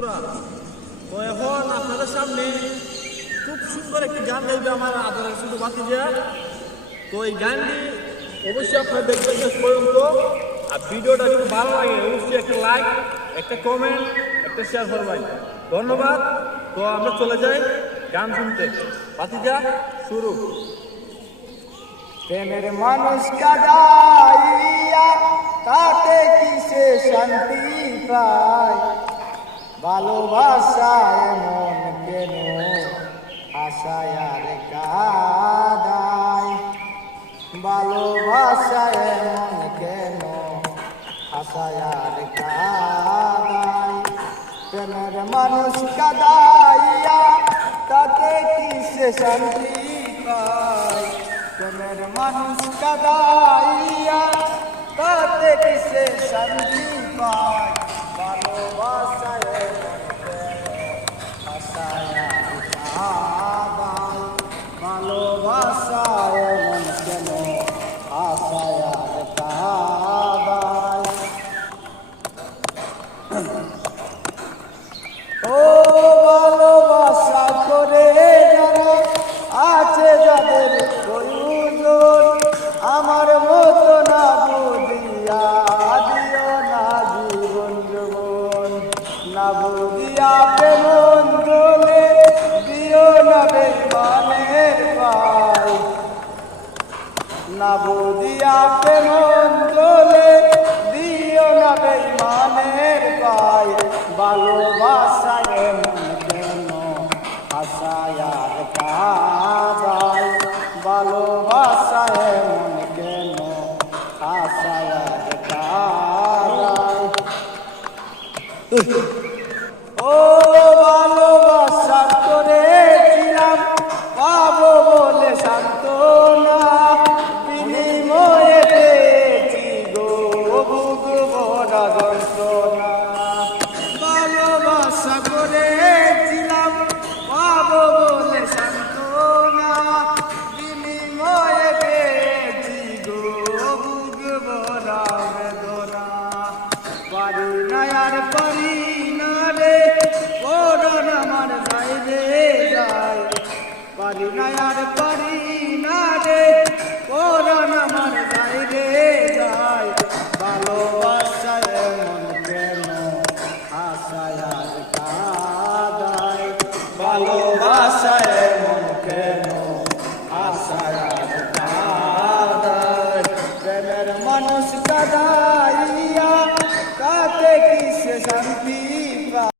তো এখন আপনাদের সামনে খুব সুন্দর একটি গান গাইবে আমার আদরের শুধু ভাতিজা। তো এই গানটি অবশ্যই আপনারা দেখবেন শেষ পর্যন্ত। আর ভিডিওটা যদি ভালো লাগে অবশ্যই একটা লাইক, একটা কমেন্ট, একটা শেয়ার করবেন। ধন্যবাদ। তো আমরা চলে যাই গান শুনতে। ভাতিজা শুরু। প্রেমের মানুষ কাদাইয়া তাতে কিসে শান্তি পায়, ভালোবাসায় মন কেন আশায় আর কাদায়, ভালোবাসায় মন কেন আশায় আর কাদায়। প্রেমের মানুষ কাদাইয়া তাতে কিসে শান্তি পায়, প্রেমের মানুষ কাদাইয়া তাতে কিসে শান্তি পায়, ভালোবাসায় আশায় কাদায়, ভালোবাসায় মন কেন আশায় কাদায়। ও ভালোবাসা করে যারা আছে যাদের প্রয়োজন, আমার মতো না বুঝিয়া দিও না জীবন জীবন, না বুঝিয়া প্রেমন জলে দিও না বেইমানের পায়, না বুঝিয়া প্রেমন জলে দিও না বেইমানের পায়, ভালোবাসায় মন কেন আশায় আর কাদায়, ভালোবাসায় মন কেন আশায় আর কাদায়। ও ভালোবাসা করেছিলাম পাবো বলে সান্ত্বনা, বিনিময়ে পেয়েছি গো বুক ভরা যন্ত্রণা। ভালোবাসা করেছিলাম পাবো বলে সান্ত্বনা, বিনিময়ে পেয়েছি গো বুক ভরা বেদনা। পারি না আর পারি না রে পরাণ আমার বাইরে যায়, পারি না আর পারি না রে পরাণ আমার বাইরে যায়, ভালোবাসায় মন কেন আশায় আর কাদায়, ভালোবাসায় মন কেন আশায় আর কাদায়। প্রেমের মানুষ কাদায়